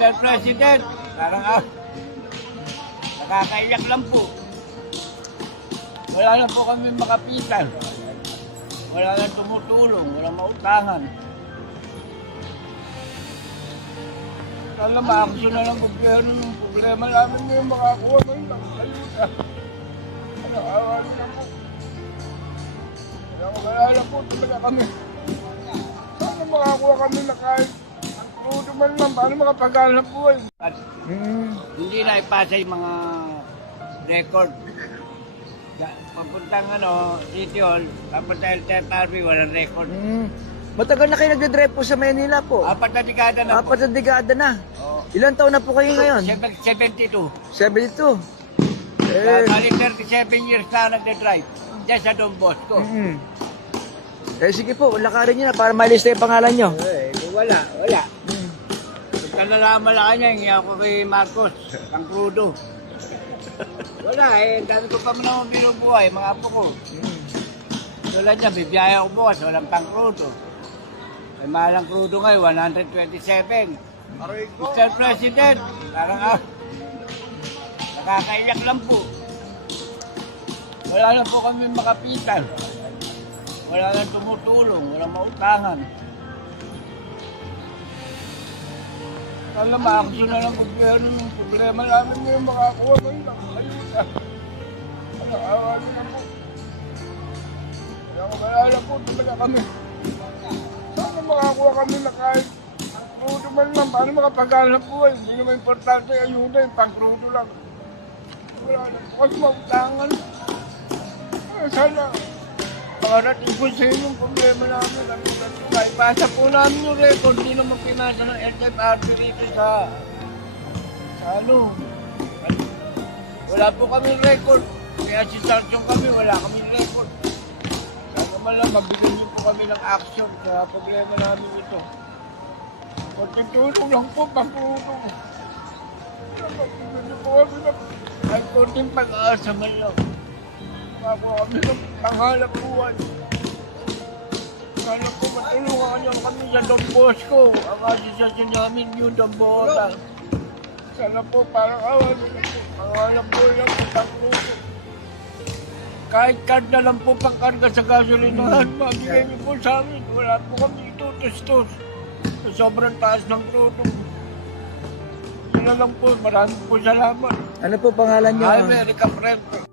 Mr. President, parang nakakaiyak lang po. Wala na po kami makapitan. Wala na tumutulong, walang mautangan. Alam, ma-action na ng gobyerno ng problema namin ngayon, makakuha kayo ng ayuda. Awa nyo na po. Kaya makalala po talaga kami. Sana makakuha kami na kahit ang krudo man lang, paano makapaghanap buhay. At hindi na ipasa yung mga record. Papuntang City Hall, papunta LTFRB, walang record. Matagal na kayo nagdadrive po sa Manila po. 4 na dekada na po. 4 na dekada na. Oo. Ilan taon na po kayo ngayon? 72. 72. Bali 37 years na nagdadrive. Diyan sa Don Bosco. Sige po, lakarin nyo na para malista yung pangalan nyo. Wala. Pagka nalaman lang niya, hindi ako kay Marcos, ang krudo. Wala dami ko pa naman binubuhay, mga apo ko. Tulad niya, bibiyaya ko bukas, walang pang krudo. May malang krudo ngayon, 127. Mr. President, parang nakakaiyak lang po. Wala na po kami makapitan. Wala na tumutulong, walang mautangan. Alam, ma-action na ng gobyerno ng problema namin ngayon, makakuha kayo ng ayuda. Awa nyo na po. Kaya makalala po talaga kami. Sana makakuha kami na kahit ang krudo man lang, paano makapaghanap buhay. Hindi naman importante yung ayuda, yung pang-krudo lang. Wala na po kasi mautangan. Sana makarating po sa inyo yung problema namin. Ipasa po namin yung record, hindi naman pinasa ng LTFRB dito sa wala po kami record. Kaya si Sarchong kami, wala kami record. Sana man lang, mabigyan niyo po kami ng action sa problema namin ito. Kunting tulong lang po, pang-tulong. Mabigyan niyo po kami ng kahit kunting pag-aasa man lang. Makakuha kami ng panghalap buwan. Sana po matulungan niyo kami sa Don Bosco. Ang asosasyon namin yun, Don Bota. Sana po parang awan nila po. Panghalap buwan lang po, pang-tulong. Kahit card na lang po pangkarga sa gasolinahan, mabigay niyo po sa amin. Wala po kami itutos-tos. Sobrang taas ng krudo. Yun na lang po, maraming po salamat. Ano po pangalan nyo? America Prento.